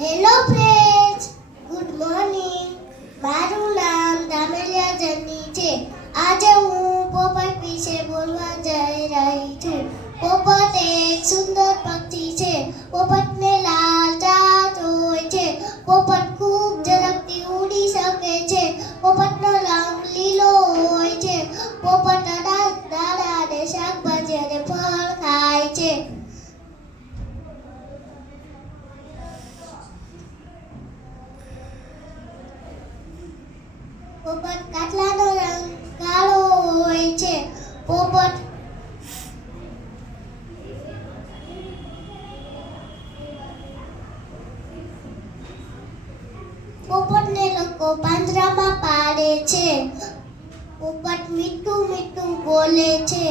Hello friends, good morning. મારું નામ ધામેલિયા જની છે. આજે હું પોપટ વિશે બોલવા જઈ રહી છું. પોપટ એક સુંદર પક્ષી છે. પોપટને લાલ ચાંચ હોય છે. પોપટ ખૂબ ઝડપથી ઉડી શકે છે. પોપટનો રંગ લીલો હોય છે. પોપટ અનાજ, દાણા અને શાકભાજી અને ફળ ખાય છે. પોપટ કાચલાનો રંગ કાળો હોય છે. પોપટને લોકો પાંજરામાં પાડે છે. પોપટ મીઠું મીઠું બોલે છે.